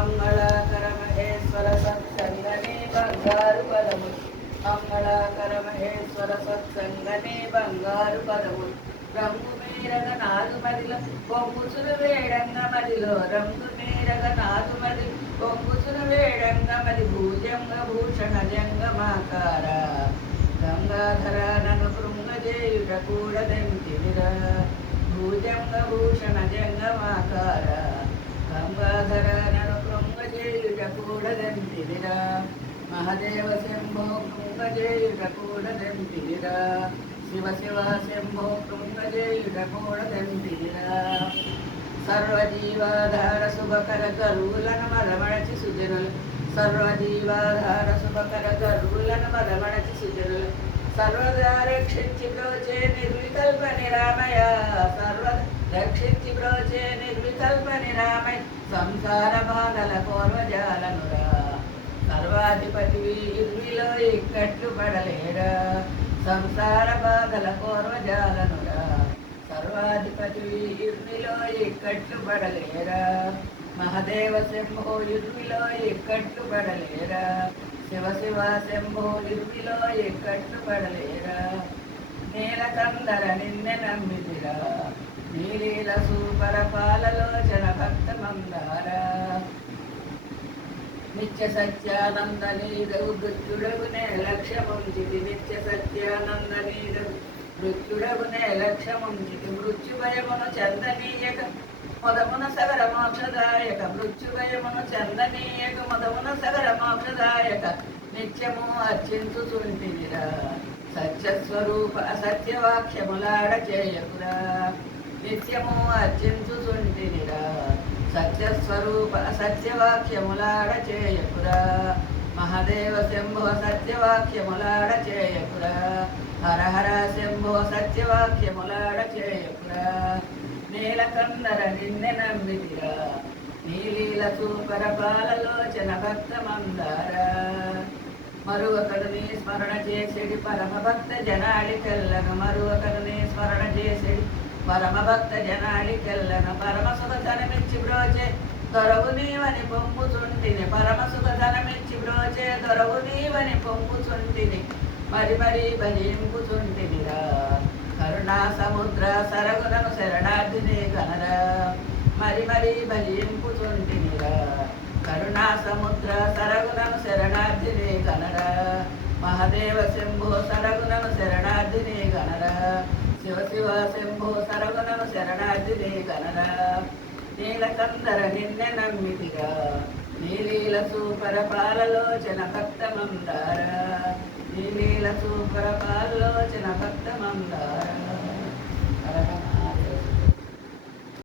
మంగళాకర మహేశ్వర సత్సంగనే బంగారు పదములు మంగళాకర మహేశ్వర సత్సంగనే బంగారు పదములు రంగు మేరగ నాదు మదిలో పొంగుచును వేడంగ మదిలో రంగు మేరగ నాదు మది పొంగుచును వేడంగ మది భూజంగ భూషణ జంగమాకార గంగాధర నను కృంగజేయుట కూడదెంతిరా భూజంగ భూషణ జంగమాకార గంగాధర నను కృంగజేయుట కూడదెంతిరా మహదేవ శంభో కృంగజేయుట కూడదెంతిరా శివ శివ శంభో కృంగజేయుట కూడదెంతిరా సర్వజీవాధార శుభకర కరువులను మరమడచి సుజనులు సర్వజీవాధార శుభకర కరువులను మరమడచి సుజనులు సర్వదా రక్షించి బ్రోచే నిర్వికల్ప నిరామయ సర్వద రక్షించి బ్రోచే నిర్వికల్ప నిరామయ సంసార బాధల పూర్వజాలనురా సర్వాధిపతివి ఇర్విలో ఇక్కట్లు పడలేరా సంసార బాధల పూర్వజాలనురా సర్వాధిపతివి ఇర్విలో ఇక్కట్లు పడలేరా మహదేవ శంభో ఇర్విలో ఇక్కట్లు పడలేరా శివ శివ శంభో ఇర్విలో ఇక్కట్లు పడలేరా నీలకందర నిన్నె నమ్మితిరా నీలీల సూపర పాలలోచన భక్త మందార నిత్య సత్యానంద నీదవు మృత్యుడగునే లక్ష్యముంచితి నిత్య సత్యానంద నీదవు మృత్యుడగునే లక్ష్యముంచితి మృత్యుభయమును చందనీయక మొదమున సగర మోక్షదాయక మృత్యుభయమును చందనీయక మొదమున సగర మోక్షదాయక నిత్యము అర్చించుచుంటినిరా సత్యస్వరూప అసత్యవాక్యములాడ చేయకురా నిత్యము అర్చించుచుంటినిరా సత్యస్వరూప అసత్యవాక్యములాడ చేయకురా మహదేవ శంభో సత్యవాక్యములాడ చేయకురా హర హర శంభో సత్యవాక్యములాడ చేయకురా నీలకందర నిన్నె నమ్మితిరా నీలీల సూపర పాలలోచన భక్త మందార మరువకను నీ స్మరణ చేసిడి పరమ భక్త జనాళి కెల్లను మరువకను నీ స్మరణ చేసిడి పరమ భక్త జనాళి కెల్లను పరమ సుఖతనమిచ్చి బ్రోచే దొరవు నీవని పొంగుచుంటిని పరమ సుఖతనమిచ్చి బ్రోచే దొరవు నీవని పొంగుచుంటిని మరి మరి భజింపుచుంటినిరా కరుణా సముద్ర సరగునను శరణార్థిని కనరా మరి మరి భజింపుచుంటినిరా కరుణా సముద్ర సరగునను శరణార్థిని కనరా మహదేవ శంభో సరగునను శరణార్థిని కనరా శివ శివ శంభో సరగునను శరణార్థిని కనరా నీలకందర నిన్నె నమ్మితిరా నీలీల సూపర పాలలోచన భక్త మందార నీలీల సూపర పాలలోచన భక్త మందార